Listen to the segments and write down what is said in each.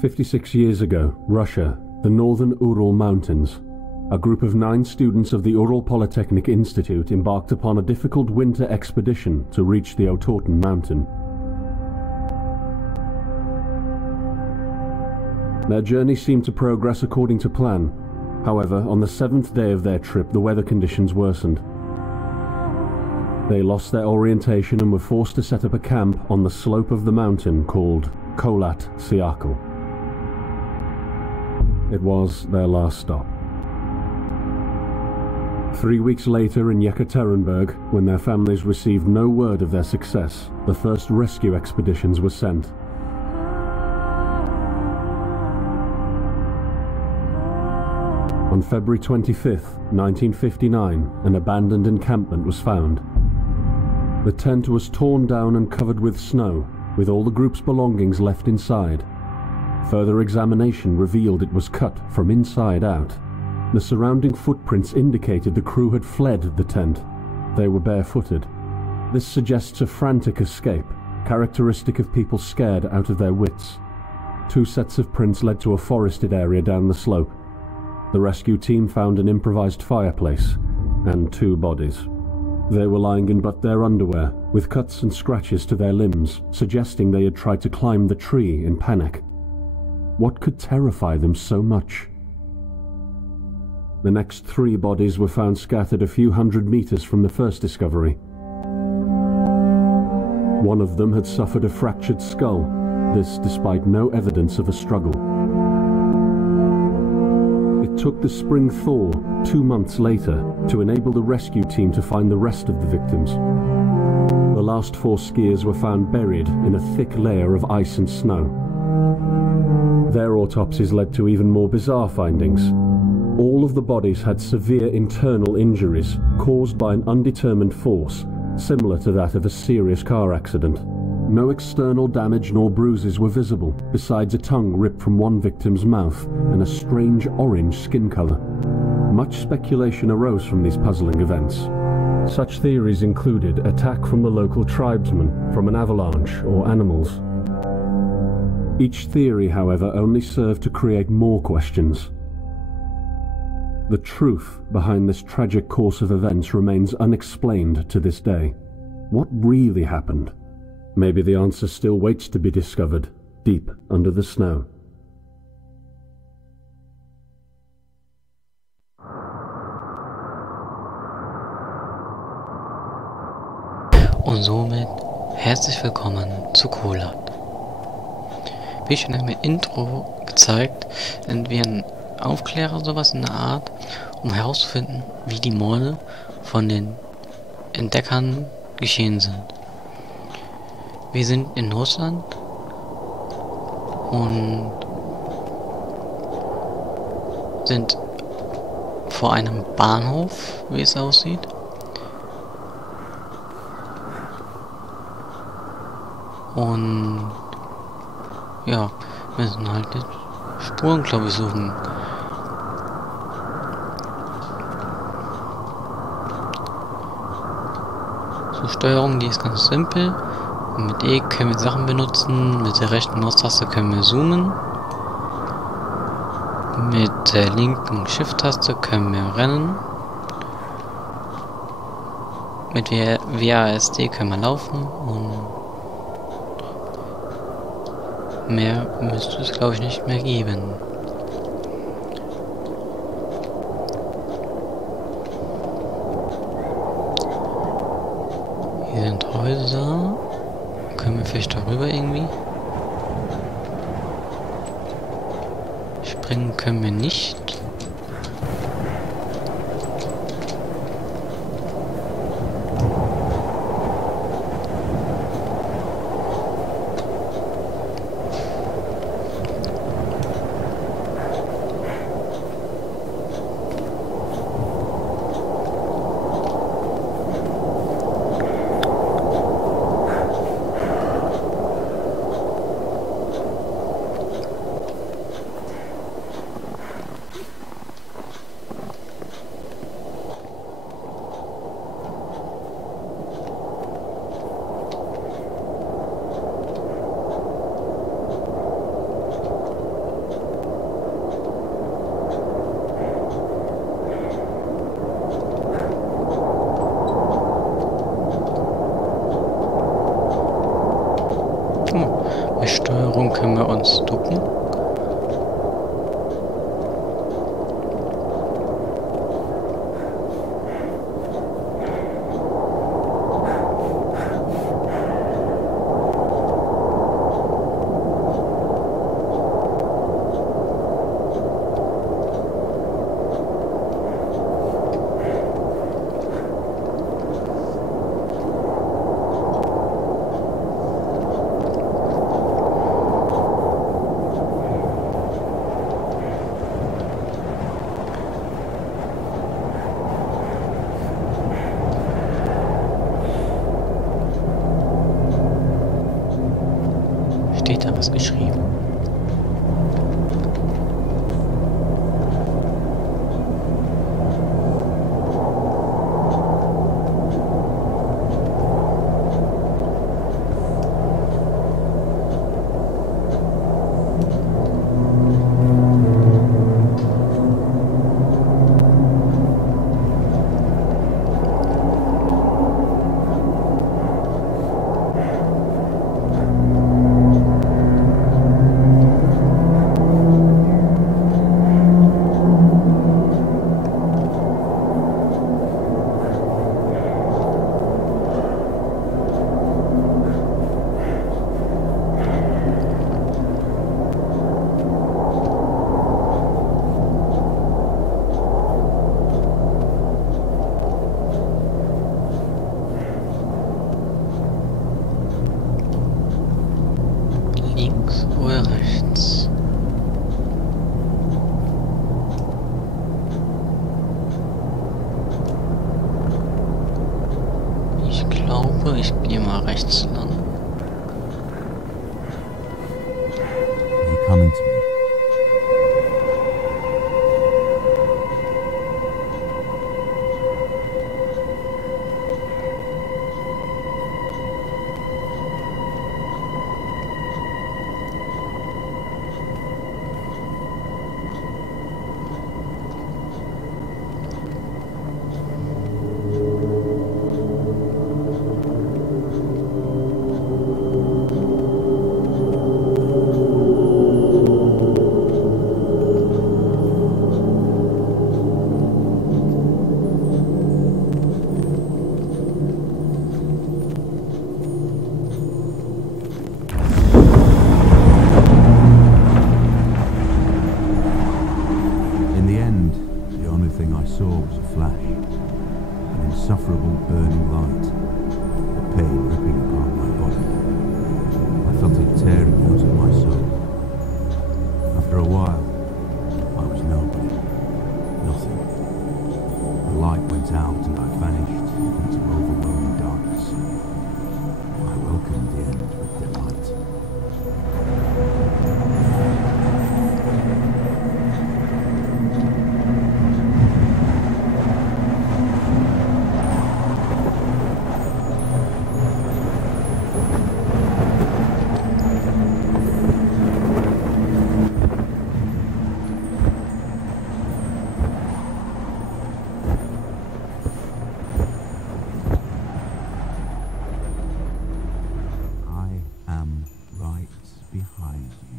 56 years ago, Russia, the northern Ural Mountains. A group of 9 students of the Ural Polytechnic Institute embarked upon a difficult winter expedition to reach the Otorten mountain. Their journey seemed to progress according to plan. However, on the 7th day of their trip, the weather conditions worsened. They lost their orientation and were forced to set up a camp on the slope of the mountain called Kholat. It was their last stop. 3 weeks later in Yekaterinburg, when their families received no word of their success, the first rescue expeditions were sent. On February 25th, 1959, an abandoned encampment was found. The tent was torn down and covered with snow, with all the group's belongings left inside. Further examination revealed it was cut from inside out. The surrounding footprints indicated the crew had fled the tent. They were barefooted. This suggests a frantic escape, characteristic of people scared out of their wits. 2 sets of prints led to a forested area down the slope. The rescue team found an improvised fireplace and 2 bodies. They were lying in but their underwear, with cuts and scratches to their limbs, suggesting they had tried to climb the tree in panic. What could terrify them so much? The next 3 bodies were found scattered a few hundred meters from the first discovery. One of them had suffered a fractured skull, this despite no evidence of a struggle. It took the spring thaw 2 months later to enable the rescue team to find the rest of the victims. The last 4 skiers were found buried in a thick layer of ice and snow. Their autopsies led to even more bizarre findings. All of the bodies had severe internal injuries caused by an undetermined force, similar to that of a serious car accident. No external damage nor bruises were visible, besides a tongue ripped from one victim's mouth and a strange orange skin color. Much speculation arose from these puzzling events. Such theories included attack from the local tribesmen, from an avalanche, or animals. Each theory, however, only served to create more questions. The truth behind this tragic course of events remains unexplained to this day. What really happened? Maybe the answer still waits to be discovered, deep under the snow. Und somit herzlich willkommen zu Kholat. Wie schon im Intro gezeigt, sind wir ein Aufklärer, sowas in der Art, um herauszufinden, wie die Morde von den Entdeckern geschehen sind. Wir sind in Russland und sind vor einem Bahnhof, wie es aussieht. Und ja, wir müssen halt den Spuren, glaube ich, suchen. So, Steuerung, die ist ganz simpel. Mit E können wir Sachen benutzen, mit der rechten Maustaste können wir zoomen. Mit der linken Shift-Taste können wir rennen. Mit WASD können wir laufen und mehr müsste es, glaube ich, nicht mehr geben. Hier sind Häuser. Können wir vielleicht darüber irgendwie? Springen können wir nicht. Steuerung können wir uns ducken. Steht da was geschrieben? Links oder rechts? Ich glaube, ich gehe mal rechts lang. Are you coming to me? Insufferable burning light, the pain ripping apart my body. I felt it tearing out of my soul. After a while, I was nobody, nothing. The light went out and I vanished into overwhelming darkness. I welcomed the end with delight. Behind you.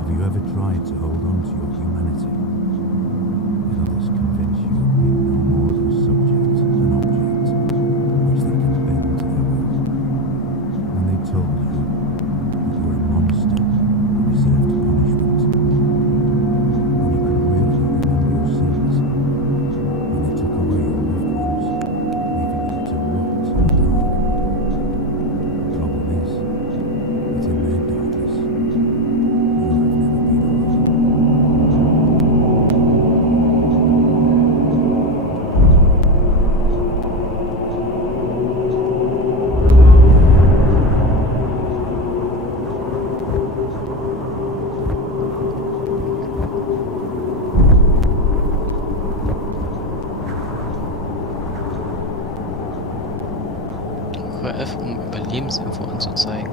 Have you ever tried to hold on to your humanity? Let others convince you of being no more than a subject, an object, which they can bend to their will. When they told you that you were a monster that deserved punishment, when you could really not remember your sins, when they took away your loved ones, leaving you to rot in the dark. The problem is that in their darkness, drücke F, um Überlebensinfo anzuzeigen.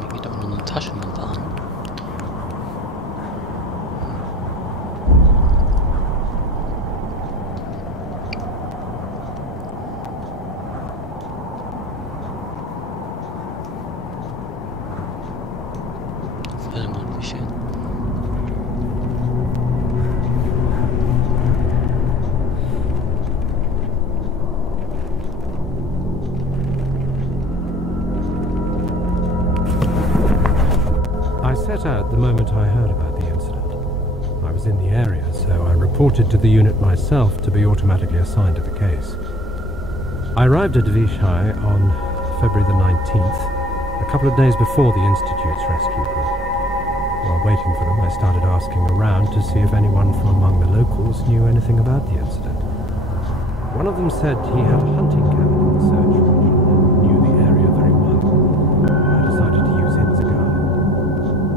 Mir geht auch noch eine Taschenlampe an. I set out the moment I heard about the incident. I was in the area, so I reported to the unit myself to be automatically assigned to the case. I arrived at Vichai on February the 19th, a couple of days before the Institute's rescue group. While waiting for them, I started asking around to see if anyone from among the locals knew anything about the incident. One of them said he had a hunting cabin in the search region and knew the area very well. I decided to use him as a guide.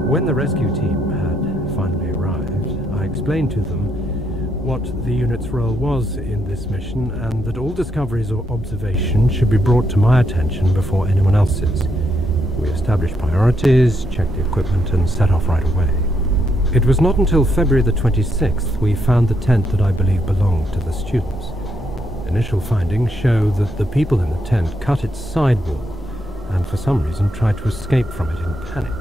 When the rescue team had finally arrived, I explained to them what the unit's role was in this mission and that all discoveries or observations should be brought to my attention before anyone else's. We established priorities, checked the equipment and set off right away. It was not until February the 26th we found the tent that I believe belonged to the students. Initial findings show that the people in the tent cut its sidewall and for some reason tried to escape from it in panic.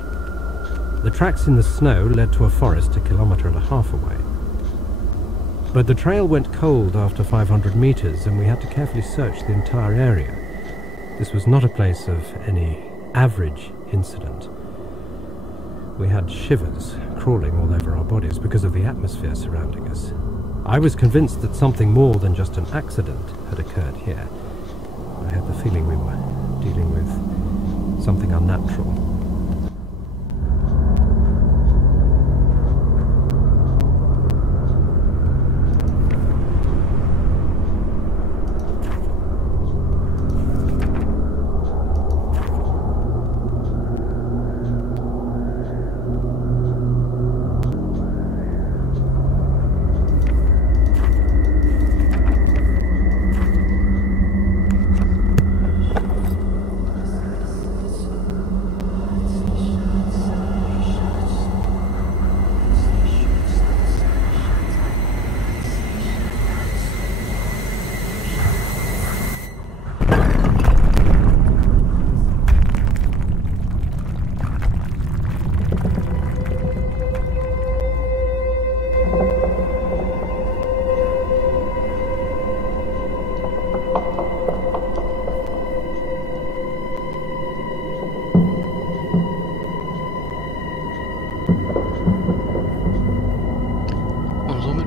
The tracks in the snow led to a forest 1.5 kilometers away. But the trail went cold after 500 meters and we had to carefully search the entire area. This was not a place of any average incident. We had shivers crawling all over our bodies because of the atmosphere surrounding us. I was convinced that something more than just an accident had occurred here. I had the feeling we were dealing with something unnatural.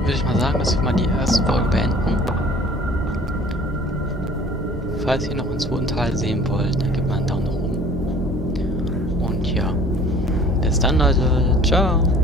Würde ich mal sagen, dass wir mal die erste Folge beenden. Falls ihr noch einen zweiten Teil sehen wollt, dann gebt mal einen Daumen nach oben. Und ja, bis dann Leute, ciao!